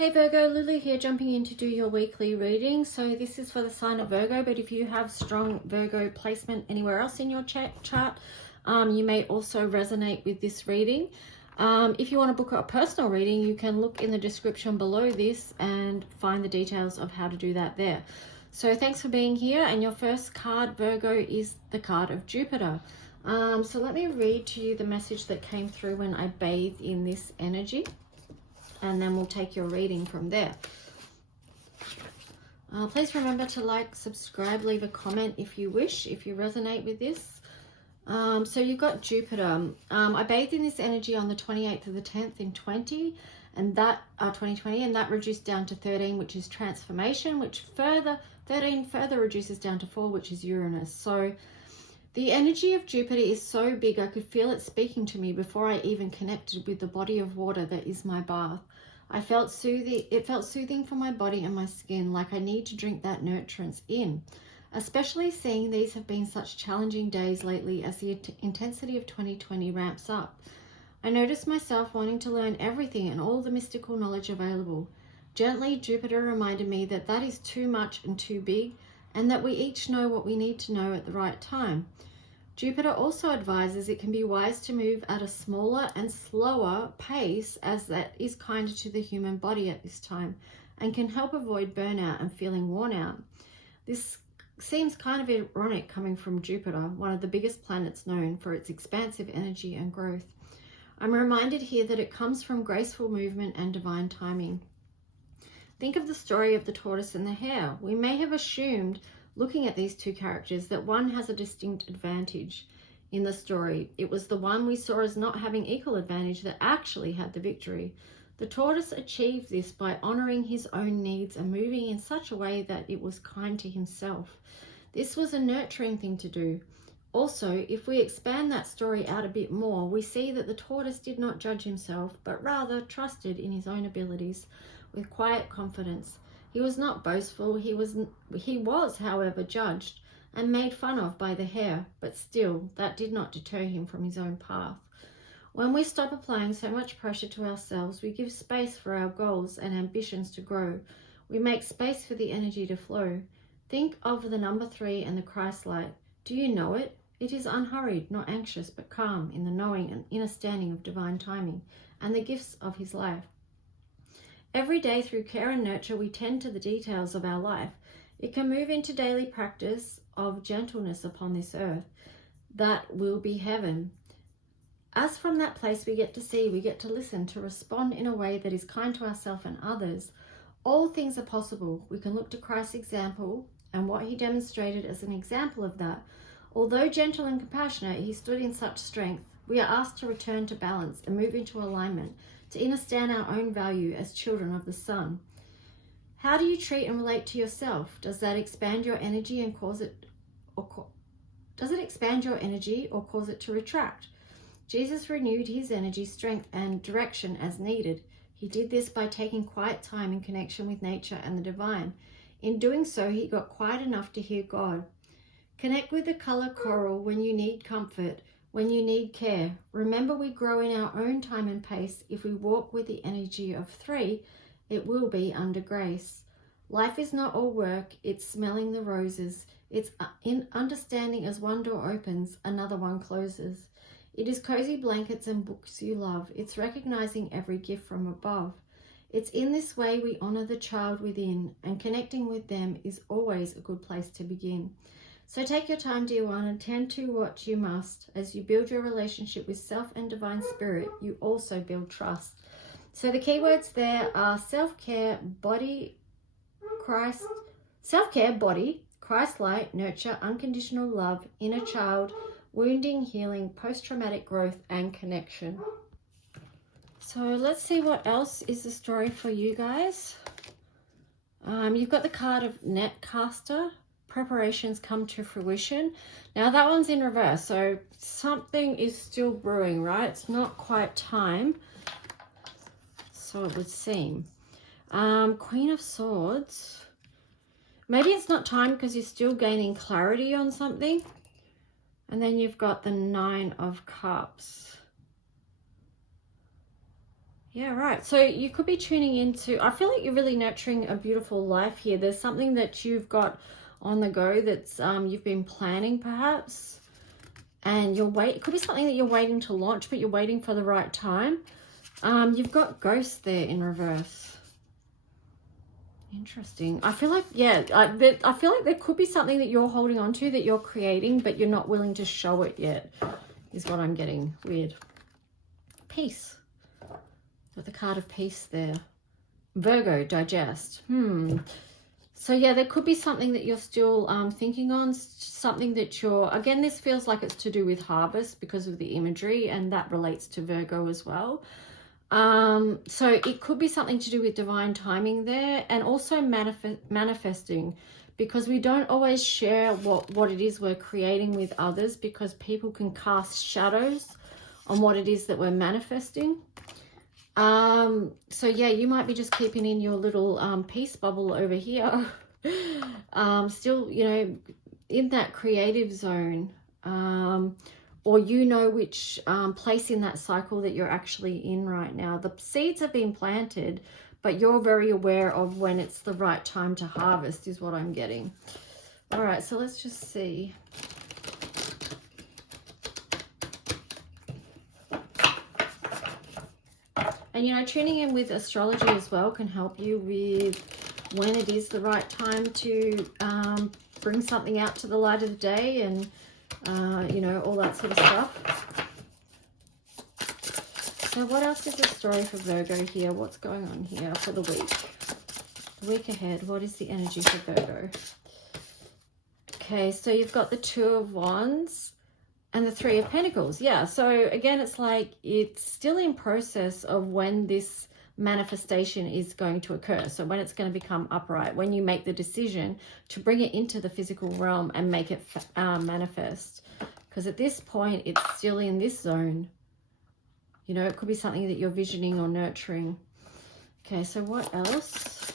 Hey Virgo, Lulu here, jumping in to do your weekly reading. So this is for the sign of Virgo, but if you have strong Virgo placement anywhere else in your chart, you may also resonate with this reading. If you want to book a personal reading, you can look in the description below this and find the details of how to do that there. So thanks for being here, and your first card, Virgo, is the card of Jupiter. So let me read to you the message that came through when I bathed in this energy, and then we'll take your reading from there. Please remember to like, subscribe, leave a comment if you wish, if you resonate with this. So you've got Jupiter. I bathed in this energy on the 28th of the 10th in 2020, and that 2020, and that reduced down to 13, which is transformation, which 13 further reduces down to 4, which is Uranus. So the energy of Jupiter is so big, I could feel it speaking to me before I even connected with the body of water that is my bath. I felt soothing. It felt soothing for my body and my skin, like I need to drink that nurturance in. Especially seeing these have been such challenging days lately as the intensity of 2020 ramps up. I noticed myself wanting to learn everything and all the mystical knowledge available. Gently, Jupiter reminded me that that is too much and too big, and that we each know what we need to know at the right time. Jupiter also advises it can be wise to move at a smaller and slower pace, as that is kinder to the human body at this time and can help avoid burnout and feeling worn out. This seems kind of ironic coming from Jupiter, one of the biggest planets known for its expansive energy and growth. I'm reminded here that it comes from graceful movement and divine timing. Think of the story of the tortoise and the hare. We may have assumed, looking at these two characters, that one has a distinct advantage in the story. It was the one we saw as not having equal advantage that actually had the victory. The tortoise achieved this by honoring his own needs and moving in such a way that it was kind to himself. This was a nurturing thing to do. Also, if we expand that story out a bit more, we see that the tortoise did not judge himself, but rather trusted in his own abilities with quiet confidence. He was not boastful. He was, however, judged and made fun of by the hare, but still, that did not deter him from his own path. When we stop applying so much pressure to ourselves, we give space for our goals and ambitions to grow. We make space for the energy to flow. Think of the number 3 and the Christ light. Do you know it? It is unhurried, not anxious, but calm in the knowing and understanding of divine timing and the gifts of his life. Every day, through care and nurture, we tend to the details of our life. It can move into daily practice of gentleness upon this earth. That will be heaven. As from that place we get to see, we get to listen, to respond in a way that is kind to ourselves and others. All things are possible. We can look to Christ's example and what he demonstrated as an example of that. Although gentle and compassionate, he stood in such strength. We are asked to return to balance and move into alignment, to understand our own value as children of the sun. How do you treat and relate to yourself? Does that expand your energy and cause it, does it expand your energy or cause it to retract? Jesus renewed his energy, strength, and direction as needed. He did this by taking quiet time in connection with nature and the divine. In doing so, he got quiet enough to hear God. Connect with the color coral when you need comfort, when you need care. Remember, we grow in our own time and pace. If we walk with the energy of 3, it will be under grace. Life is not all work, it's smelling the roses. It's in understanding as one door opens, another one closes. It is cozy blankets and books you love. It's recognizing every gift from above. It's in this way we honor the child within, and connecting with them is always a good place to begin. So take your time, dear one, and tend to what you must. As you build your relationship with self and divine spirit, you also build trust. So the keywords there are self-care, body, Christ, Christ light, nurture, unconditional love, inner child, wounding, healing, post-traumatic growth, and connection. So let's see what else is the story for you guys. You've got the card of Netcaster. Preparations come to fruition. Now that one's in reverse, so something is still brewing, right? It's not quite time, so it would seem. Queen of Swords. Maybe it's not time because you're still gaining clarity on something. And then you've got the 9 of Cups. Yeah, right. So you could be tuning into, I feel like you're really nurturing a beautiful life here. There's something that you've got on the go that's you've been planning perhaps, and it could be something that you're waiting to launch, but you're waiting for the right time. You've got ghosts there in reverse. Interesting. I feel like, yeah, I feel like there could be something that you're holding on to, that you're creating, but you're not willing to show it yet, is what I'm getting. Weird. Peace. Got the card of peace there. Virgo, digest. So yeah, there could be something that you're still thinking on, something that again, this feels like it's to do with harvest because of the imagery, and that relates to Virgo as well. So it could be something to do with divine timing there, and also manifesting, because we don't always share what it is we're creating with others, because people can cast shadows on what it is that we're manifesting. So yeah, you might be just keeping in your little peace bubble over here. Still, you know, in that creative zone, or you know which place in that cycle that you're actually in right now. The seeds have been planted, but you're very aware of when it's the right time to harvest, is what I'm getting. All right, so let's just see. And, you know, tuning in with astrology as well can help you with when it is the right time to bring something out to the light of the day, and, you know, all that sort of stuff. So what else is the story for Virgo here? What's going on here for the week? The week ahead, what is the energy for Virgo? Okay, so you've got the Two of Wands and the Three of Pentacles. Yeah, so again, it's like it's still in process of when this manifestation is going to occur. So when it's going to become upright, when you make the decision to bring it into the physical realm and make it manifest. Because at this point, it's still in this zone. You know, it could be something that you're visioning or nurturing. Okay, so what else?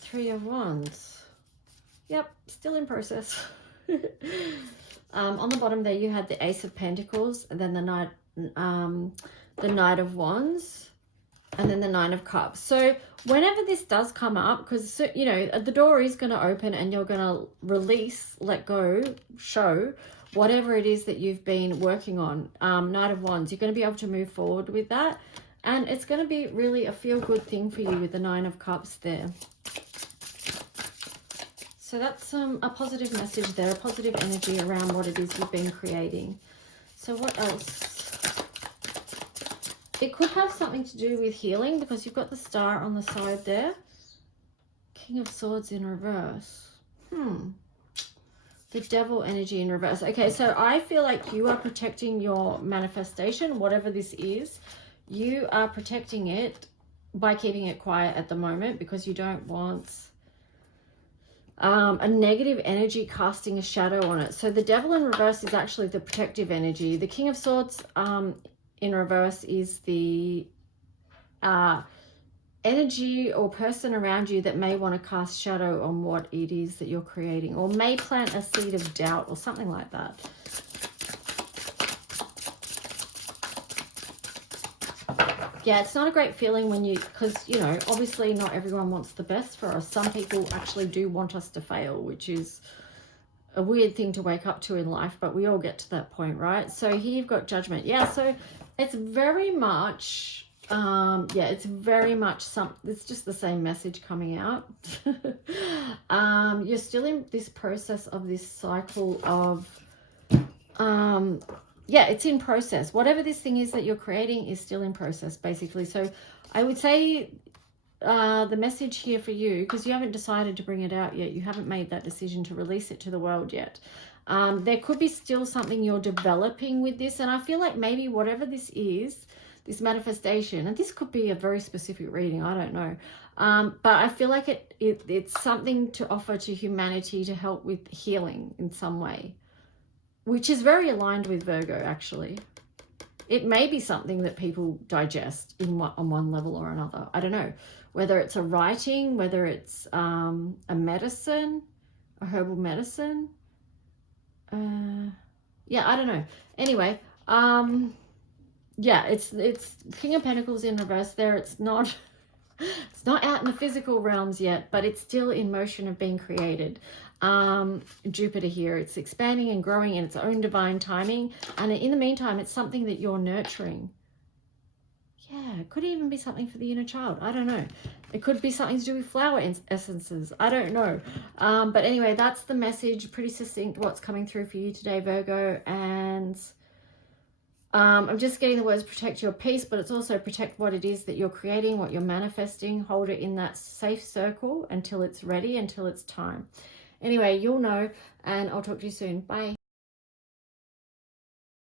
Three of Wands. Yep, still in process. On the bottom there, you had the Ace of Pentacles, and then the Knight of Wands, and then the Nine of Cups. So whenever this does come up, because, you know, the door is going to open and you're going to release, let go, show whatever it is that you've been working on. Knight of Wands, you're going to be able to move forward with that. And it's going to be really a feel-good thing for you with the Nine of Cups there. So that's a positive message there, a positive energy around what it is you've been creating. So what else? It could have something to do with healing, because you've got the Star on the side there. King of Swords in reverse. The Devil energy in reverse. Okay, so I feel like you are protecting your manifestation, whatever this is. You are protecting it by keeping it quiet at the moment, because you don't want a negative energy casting a shadow on it. So the Devil in reverse is actually the protective energy. The King of Swords in reverse is the energy or person around you that may want to cast shadow on what it is that you're creating, or may plant a seed of doubt or something like that. Yeah, it's not a great feeling when because, you know, obviously not everyone wants the best for us. Some people actually do want us to fail, which is a weird thing to wake up to in life, but we all get to that point, right? So here you've got Judgment. Yeah, so it's very much, yeah, it's very much it's just the same message coming out. You're still in this process of this cycle of, yeah, it's in process. Whatever this thing is that you're creating is still in process, basically. So I would say the message here for you, because you haven't decided to bring it out yet, you haven't made that decision to release it to the world yet. There could be still something you're developing with this. And I feel like maybe whatever this is, this manifestation, and this could be a very specific reading, I don't know. But I feel like it's something to offer to humanity to help with healing in some way, which is very aligned with Virgo, actually. It may be something that people digest on one level or another. I don't know. Whether it's a writing, whether it's a medicine, a herbal medicine. Yeah, I don't know. Anyway, yeah, it's King of Pentacles in reverse there. It's not out in the physical realms yet, but it's still in motion of being created. Jupiter here, it's expanding and growing in its own divine timing, and in the meantime it's something that you're nurturing. Yeah, it could even be something for the inner child. I don't know. It could be something to do with flower essences. I don't know. But anyway, that's the message. Pretty succinct what's coming through for you today, Virgo. And I'm just getting the words protect your peace, but it's also protect what it is that you're creating, what you're manifesting. Hold it in that safe circle until it's ready, until it's time. Anyway, you'll know, and I'll talk to you soon. Bye.